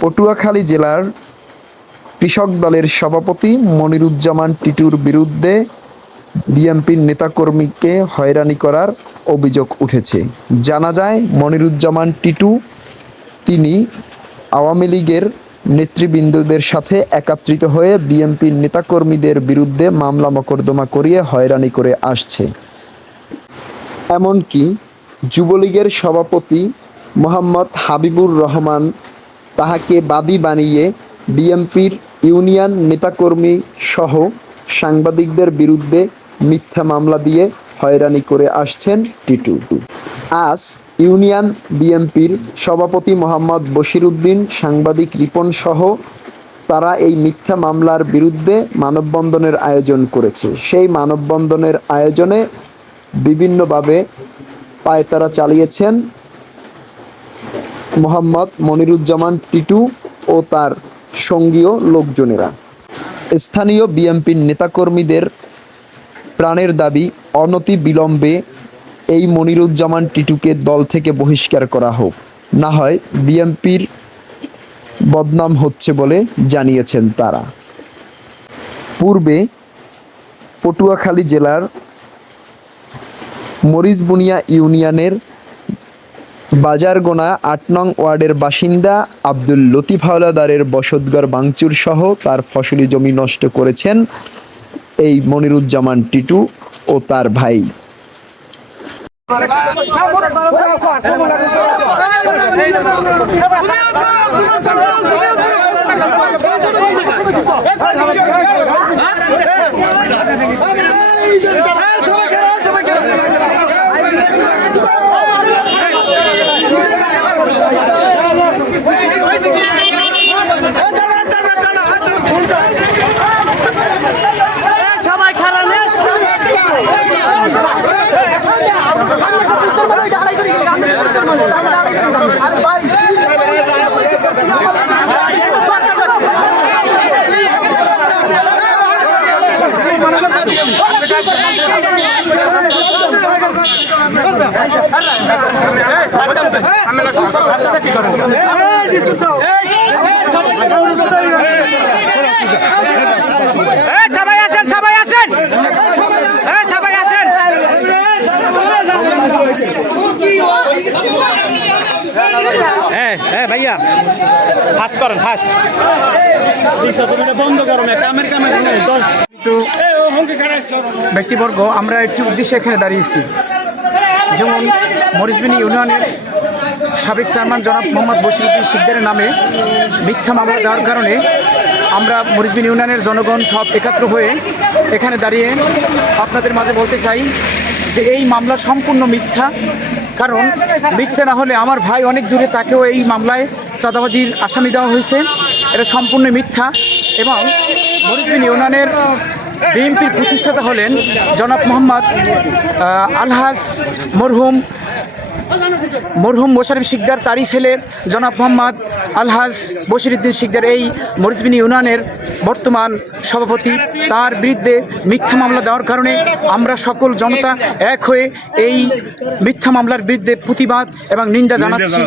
পটুয়াখালী জেলার কৃষক দলের সভাপতি মনিরুজ্জামান টিটুর বিরুদ্ধে বিএনপির নেতাকর্মীকে হয়রানি করার অভিযোগ উঠেছে। জানা যায়, মনিরুজ্জামান টিটু তিনি আওয়ামী লীগের নেতৃবৃন্দদের সাথে একত্রিত হয়ে বিএনপির নেতাকর্মীদের বিরুদ্ধে মামলা মোকদ্দমা করিয়ে হয়রানি করে আসছে। এমনকি যুবলীগের সভাপতি মোহাম্মদ হাবিবুর রহমান তাহাকে বাদী বানিয়ে বিএনপির ইউনিয়ন নেতাকর্মী সহ সাংবাদিকদের বিরুদ্ধে মিথ্যা মামলা দিয়ে হয়রানি করে আসছেন টিটু। আজ ইউনিয়ন বিএনপির সভাপতি মোহাম্মদ বশিরউদ্দিন, সাংবাদিক রিপন সহ তারা এই মিথ্যা মামলার বিরুদ্ধে মানববন্ধনের আয়োজন করেছে। সেই মানববন্ধনের আয়োজনে বিভিন্নভাবে পায়তারা চালিয়েছেন মোহাম্মদ মনিরুজ্জামান টিটু ও তার সঙ্গীয় লোকজনেরা। স্থানীয় বিএনপির নেতাকর্মীদের প্রাণের দাবি, অনতি বিলম্বে এই মনিরুজ্জামান টিটুকে দল থেকে বহিষ্কার করা হোক, না হয় বিএনপির বদনাম হচ্ছে বলে জানিয়েছেন তারা। পূর্বে পটুয়াখালী জেলার মরিচবুনিয়া ইউনিয়নের বাজারগোনা ৮ নং ওয়ার্ডের বাসিন্দা আব্দুল লতিফ হাওলাদারের বসতঘর ভাঙচুর সহ তার ফসলি জমি নষ্ট করেছেন এই মনিরুজ্জামান টিটু ও তার ভাই। ভাইয়া ফাস্ট করেন, ফাস্ট বন্ধ করো। ব্যক্তিবর্গ আমরা একটু উদ্দেশ্যে এখানে দাঁড়িয়েছি। যেমন মরিচবুনিয়া ইউনিয়নের সাবেক চেয়ারম্যান জনাব মোহাম্মদ বশিরউদ্দিন শিকদারের নামে মিথ্যা মামলা দেওয়ার কারণে আমরা মরিচবুনিয়া ইউনিয়নের জনগণ সব একত্র হয়ে এখানে দাঁড়িয়ে আপনাদের মাঝে বলতে চাই যে এই মামলা সম্পূর্ণ মিথ্যা। কারণ মিথ্যা না হলে আমার ভাই অনেক দূরে, তাকেও এই মামলায় চাঁদাবাজির আসামি দেওয়া হয়েছে। এটা সম্পূর্ণ মিথ্যা। এবং মরিচবুনিয়া ইউনিয়নের বিএনপির প্রতিষ্ঠাতা হলেন জনাব মোহাম্মদ আলহাজ মরহুম মোশাররফ শিকদার, তারই ছেলে জনাব মোহাম্মদ আলহাজ বশিরউদ্দিন শিকদার এই মরিচবুনিয়া ইউনিয়নের বর্তমান সভাপতি। তার বিরুদ্ধে মিথ্যা মামলা দেওয়ার কারণে আমরা সকল জনতা এক হয়ে এই মিথ্যা মামলার বিরুদ্ধে প্রতিবাদ এবং নিন্দা জানাচ্ছি।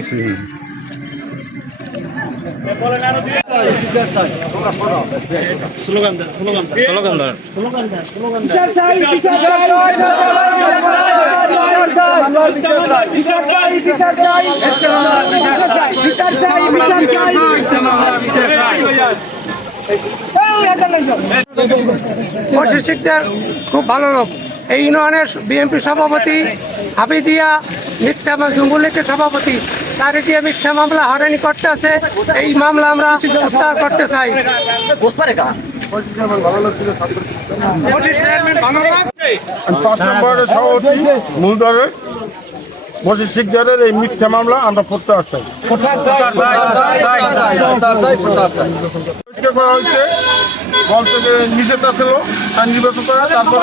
বশির শিকদার খুব ভালো লোক। এই ইউনিয়নের বিএনপি সভাপতি হাবিদিয়া মিথ্যা যুবলীগের সভাপতি, তাকে দিয়ে মিথ্যা মামলা হয়রানি করতে আছে। এই মামলা আমরা প্রত্যাহার করতে চাই। বশির শিকদারের এই মিথ্যা মামলা আমরা প্রত্যাহার চাই। পরিষ্কার করা হয়েছে, দল থেকে নিষেধ ছিল, তার নির্বাচন করা, তারপর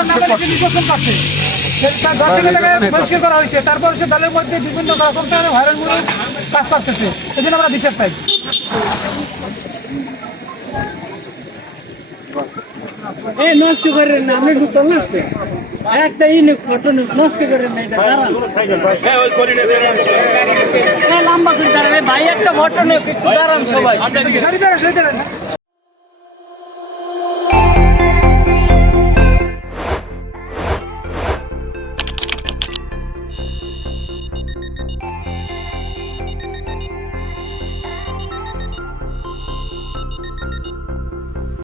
পরিষ্কার করা হয়েছে। তারপর সে দলের মধ্যে বিভিন্ন রকম হয়রানিমূলক কাজ করতেছে। এই জন্য আমরা বিচার চাই। নষ্ট করেন না, আপনি একটা ফটো নষ্ট করে নেই দাঁড়ান লম্বা করে দাঁড়ান ভাই একটা ফটো দাঁড়ান সবাই